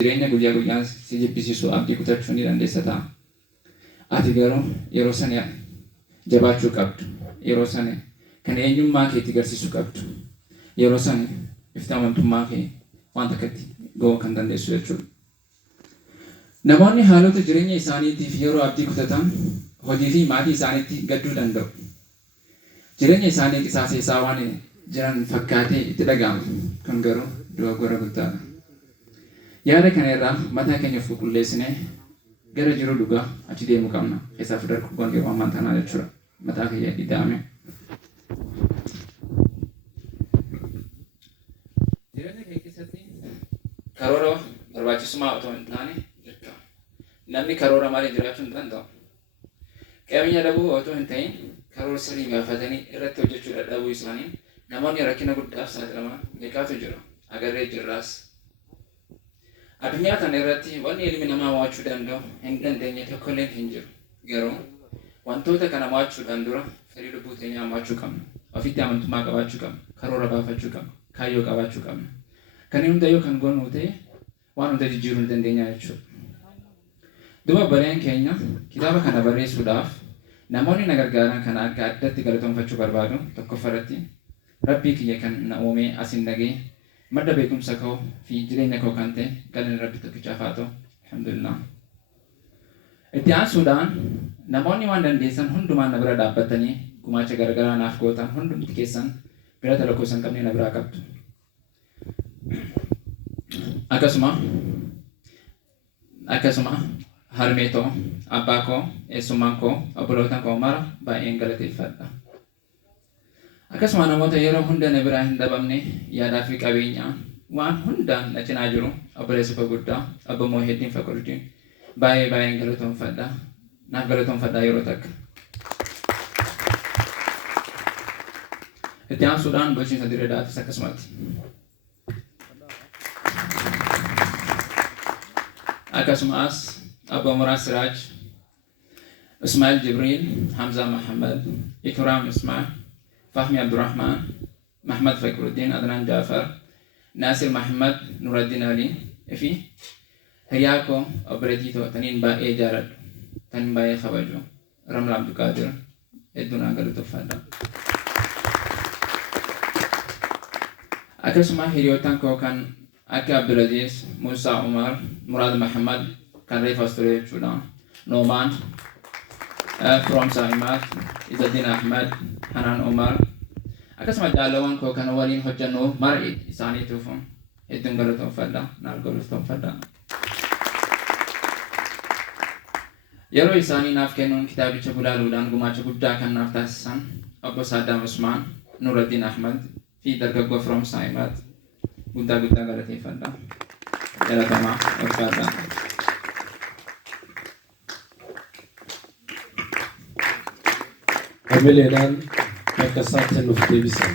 Jireenya guyyaa guyyaan si jibbisiisu abdii kutachuu ni dandeessa ta'a. Ati garuu yeroo sana jabaachuu qabdu. Yeroo sana kan eenyummaa keetti agarsiisuu qabdu. Yeroo sana ifti amantummaa kee waan takkatti ga'uu kan dandeessu jechuudha. Namoonni haalota jireenya isaaniitiif yeroo abdii kutatan hojii fi maatii isaaniitti gadduu danda'u. Jireenya isaanii qisaaseessaa waan jiran fakkaatee itti dhaga'ama. Kun garuu dogoggora guddaadha. Yaada kana irraa mataa keenya qulqulleessinee gara jiru dhugaa achi deemuu qabna. Keessaa fudhachuu waan yeroo ammaa tanaa jechuudha. Mataa keenya ida'ame. Jireenya kee keessatti karoora barbaachisummaa otoo hin taane jechuudha. Namni karoora malee jiraachuu hin danda'u. Qabeenya dhabuu otoo hin ta'in karoora sirrii gaafatanii irratti hojjechuu dadhabuu isaanii namoonni rakkina guddaaf saaxilaman meeqaatu jira. Agarree jirraas. Addunyaa kana irratti wanni ilmi namaa mo'achuu danda'u hin dandeenye tokkollee hin jiru. Garuu wantoota kana mo'achuudhaan dura firii lubbuu keenyaa mo'achuu qabna. Ofitti amantummaa qabaachuu qabna. Karoora baafachuu qabna. Kaayyoo qabaachuu qabna. Kan hundayyuu kan goonu ta'e waan hunda jijjiiruu hin dandeenya jechuudha. Duba bareen keenya kitaaba kana barreessuudhaaf namoonni na gargaaran kana akka addatti galatoomfachuu barbaadu tokkoffaratti Rabbii kiyya kan na uumee asin dhagee madda beekumsa koo fi jireenya koo kan ta'e galanni Rabbi tokkichaaf haa ta'u. Alhamdulillah. Itti aansuudhaan namoonni waan dandeessan hundumaan na bira dhaabbatanii gumaacha garagaraa naaf gootan hundumti keessan bira lakkoofsan qabnee na biraa qabdu. Akkasuma harmee koo, abbaa koo, eessummaan koo, obboloota koo mara baay'een galateeffadha. Akkasuma namoota yeroo hunda na biraa hin dhabamne yaadaa fi qabeenyaa waan hundaan na cinaa jiru obboleessa koo guddaa obbo Mooheddiin Faquruddin baay'een galatoomfadha. Naaf galatoomfadhaa yeroo takka. Itti aansuudhaan bulchiinsa Dirree Dhawaatis akkasumatti. Akkasumas Abbo Muraas Siraaj, Ismail Jibril, Hamza Muhammad, Ikram Ismail, Fahmi Abdurrahman, Mahmad Faquruddin, Adnan Jafar, Nasir Muhammad, Nuruddin Ali, fi hiriyaa koo obboleettoo taniin baay'ee jaaladhu, taniin baay'ee kabaju, Ramla Abdulqaadir hedduu naa galatoomfadha. Akkasuma hiriyootaan koo kan akka Abdulaziz, Musa Umar, Murad Muhammad kan reefas ture jechuudha. Noomaan, From Saimat, Izzaddin Ahmad, Hanan Umar. Akkasuma jaalawwan koo kan waliin hojjennu mara isaaniituuf hedduun galatoomfadha. Naaf galatoomfadha. Yeroo isaanii naaf kennuun kitaabicha gulaaluudhaan gumaacha guddaa kan naaf taasisan obbo Saddam Usmaan, Nuruddin Ahmad fi dargaggoo From Saimat guddaa galateeffadha. Galatamaa ulfaadha. Hamileedhaan akka isaatti nuuf deebisan.